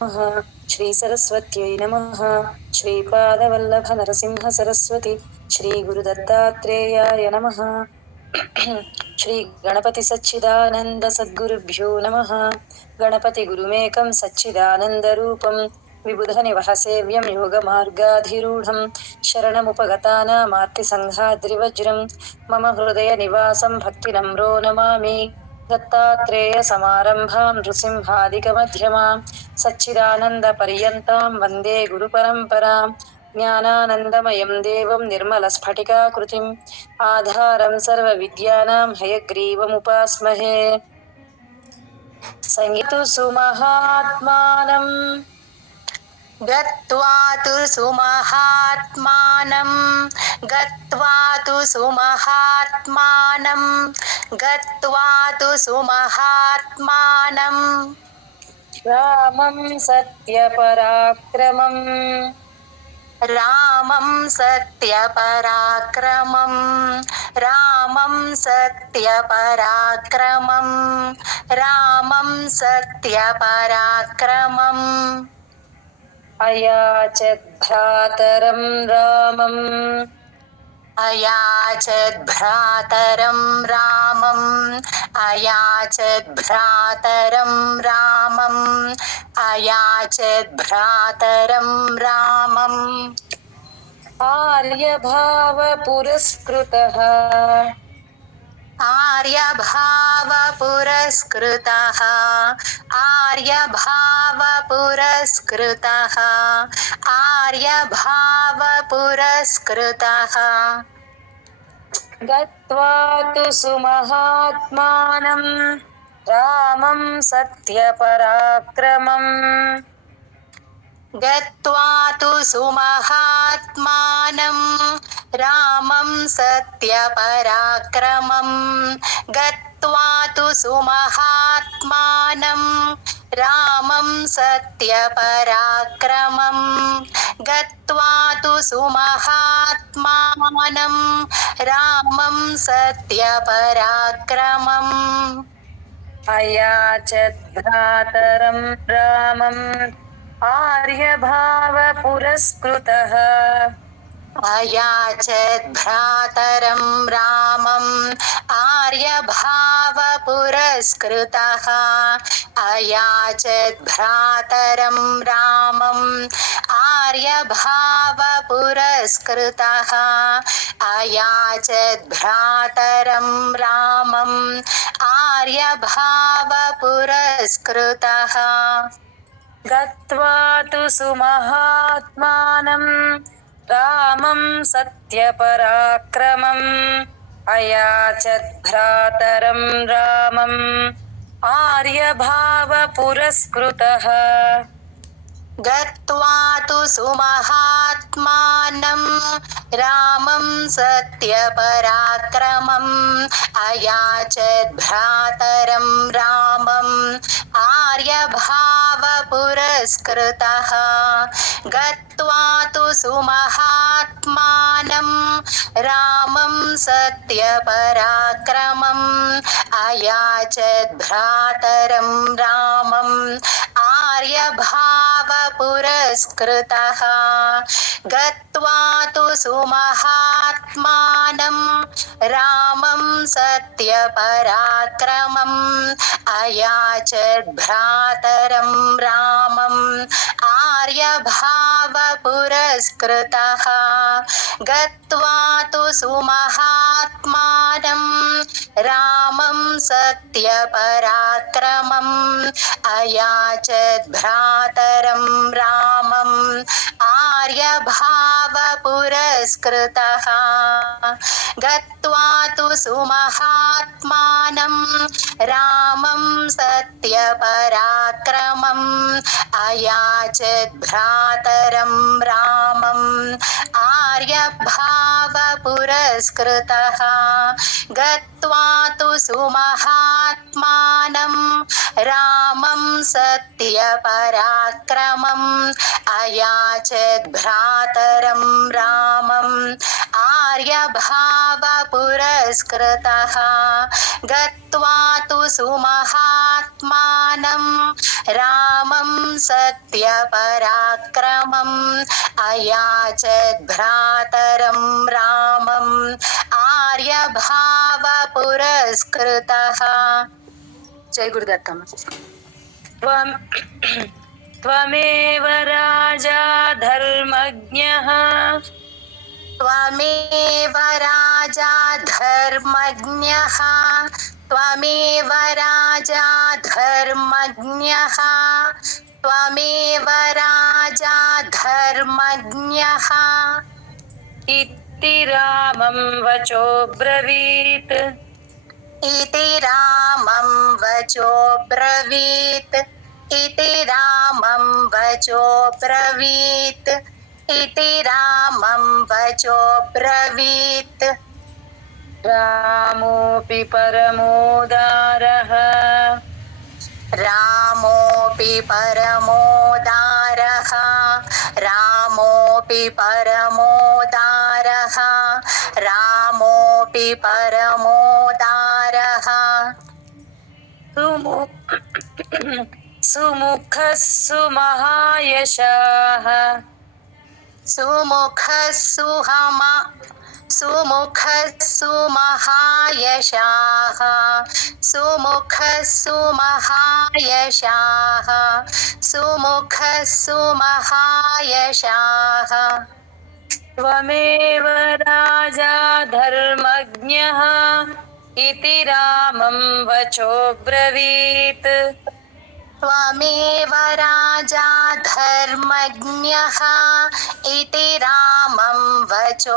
श्री सरस्वत्यै नमः। श्रीपादवल्लभ नरसिंह सरस्वती श्री गुरुदत्तात्रेयाय नमः। श्री गणपति सच्चिदानंद सद्गुरुभ्यो नमः। गणपति गुरुमेकं सच्चिदानंद रूपं विबुध निवह सेव्यं योगमार्गाधिरूढं शरणमुपगतानामार्तिसङ्घाद्रिवज्रं मम हृदय निवासं भक्तिनम्रो नमामि। दत्तात्रेय समारम्भां नृसिंहादिकमध्यमां सच्चिदानन्दपर्यन्तां वन्दे गुरुपरम्परां ज्ञानानन्दमयं देवं निर्मलस्फटिकाकृतिम् आधारं सर्वविद्यानां हयग्रीवमुपास्महे। संगितु सुमहात्मानं गत्वा तु सुमहात्मानं गत्वा तु सुमहात्मानं गत्वा तु सुमहात्मानं रामं सत्यपराक्रमम् रामं सत्यपराक्रमं रामं सत्यपराक्रमं रामं सत्यपराक्रमम् अयाचद्भ्रातरं रामम् अयाचद्भ्रातरं रामम् अयाचद्भ्रातरं रामम् अयाचद्भ्रातरं रामम् आर्यभावपुरस्कृतः आर्यभावपुरस्कृतः आर्यभावपुरस्कृतः आर्यभावपुरस्कृतः गत्वा तु सुमहात्मानं रामं सत्यपराक्रमम् गत्वा तु सुमहात्मानं रामं सत्यपराक्रमं गत्वा तु सुमहात्मानं रामं सत्यपराक्रमं गत्वा तु सुमहात्मानं रामं सत्यपराक्रमम् अयाचद्भ्रातरं रामम् आर्यभावपुरस्कृतः अयाचद्भ्रातरं रामम् आर्यभावपुरस्कृतः अयाचद्भ्रातरं रामम् आर्यभावपुरस्कृतः अयाचद्भ्रातरं रामम् आर्यभावपुरस्कृतः गत्वा तु सुमहात्मानं रामं सत्यपराक्रमम् अयाचद्भ्रातरं रामम् आर्यभावपुरस्कृतः गत्वा तु सुमहात्मानं रामं सत्यपराक्रमम् अयाचद्भ्रातरं रामम् आर्यभावपुरस्कृतः गत्वा तु सुमहात्मानं रामं सत्यपराक्रमम् अयाचद्भ्रातरं रामम् आर्यभावपुरस्कृतः गत्वा तु सुमहात्मानं रामं सत्यपराक्रमम् अयाचद्भ्रातरं रामम् आर्यभावपुरस्कृतः गत्वा तु सुमहात्मानं रामं सत्यपराक्रमम् अयाचद्भ्रातरं रामम् आर्यभावपुरस्कृतः गत्वा तु सुमहात्मानं रामं सत्यपराक्रमम् अयाचद्भ्रातरं रामम् आर्यभावपुरस्कृतः गत्वा तु सुमहात्मानं रामं सत्यपराक्रमम् अयाचद्भ्रातरं रामम् आर्यभावपुरस्कृतः पुरस्कृतः गत्वा तु सुमहात्मानं रामं सत्यपराक्रमम् अयाचत् भ्रातरं रामम् आर्यभावपुरस्कृतः। जय गुरुदत्तम। त्वमेव राजा धर्मज्ञः त्वमेव राजा धर्मज्ञः त्वमेव राजा धर्मज्ञः त्वमेव राजा धर्मज्ञः इति रामं वचोब्रवीत् इति रामं वचोब्रवीत् इति रामं वचोब्रवीत् इति रामं वचोब्रवीत् रामोऽपि परमोदारः रामोऽपि परमोदारः रामोऽपि परमोदारः रामोऽपि परमोदारः सुमुखः सुमहायशाः सुमुखः सुमहायशाः सुमुखः सुमहायशाः सुमुखः सुमहायशाः त्वमेव राजा धर्मज्ञः इति रामं वचोब्रवीत् त्वमेव राजा धर्मज्ञः इति रामं वचो